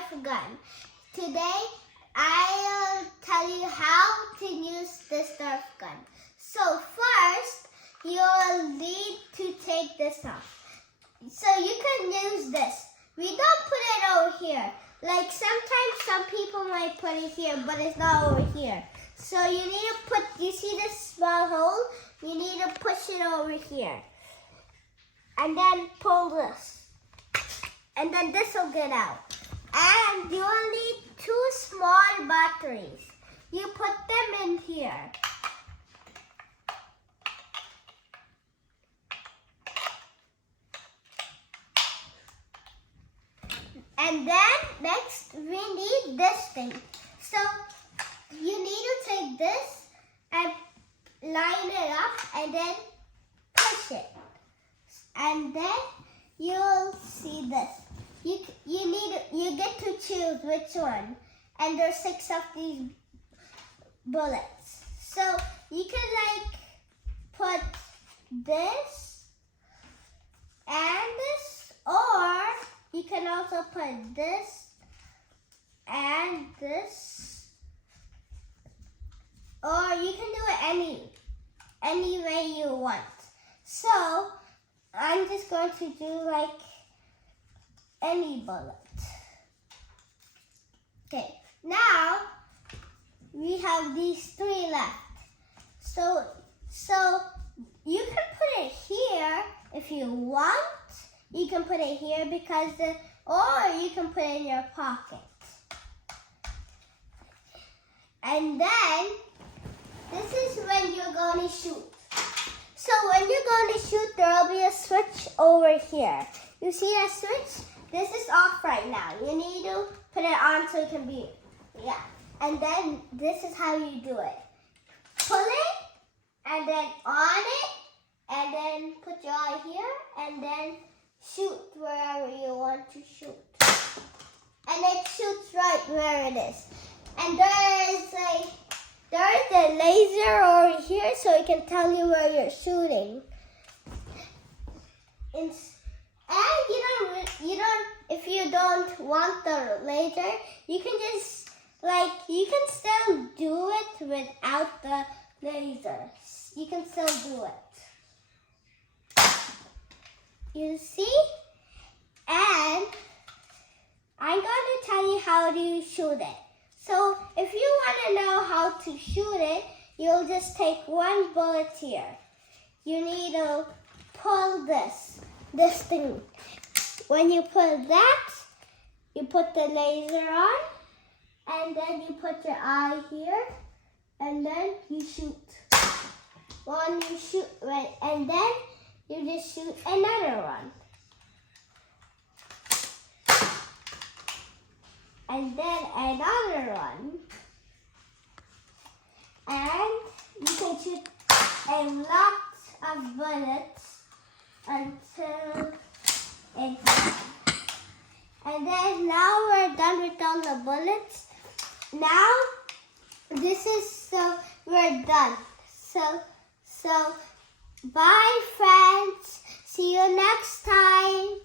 Nerf gun. Today, I'll tell you how to use this Nerf gun. So first, you'll need to take this off. So you can use this. We don't put it over here. Like sometimes some people might put it here, but it's not over here. So you need to put, you see this small hole? You need to push it over here. And then pull this. And then this will get out. And you will need 2 small batteries. You put them in here. And then next we need this thing. So you need to take this and line it up and then push it. And then you'll see this. You get to choose which one. And there's 6 of these bullets. So you can like put this and this, or you can also put this and this, or you can do it any way you want. So I'm just going to do like any bullet. Okay, now we have these 3 left. So you can put it here if you want. You can put it here because or you can put it in your pocket. And then this is when you're going to shoot. So when you're going to shoot, there will be a switch over here. You see that switch? This is off right now. You need to put it on so it can be, yeah. And then this is how you do it. Pull it, and then on it, and then put your eye here, and then shoot wherever you want to shoot. And it shoots right where it is. And there's a laser over here so it can tell you where you're shooting. And if you don't want the laser, you can just you can still do it without the laser. You can still do it. You see? And I'm going to tell you how to shoot it. So if you want to know how to shoot it, you'll just take 1 bullet here. You need to pull this thing. When you pull that, you put the laser on, and then you put your eye here, and then you shoot. When you shoot, and then you just shoot another one. And then another one. And you can shoot a lot of bullets until it's done. And then now we're done with all the bullets. Now we're done. So bye friends. See you next time.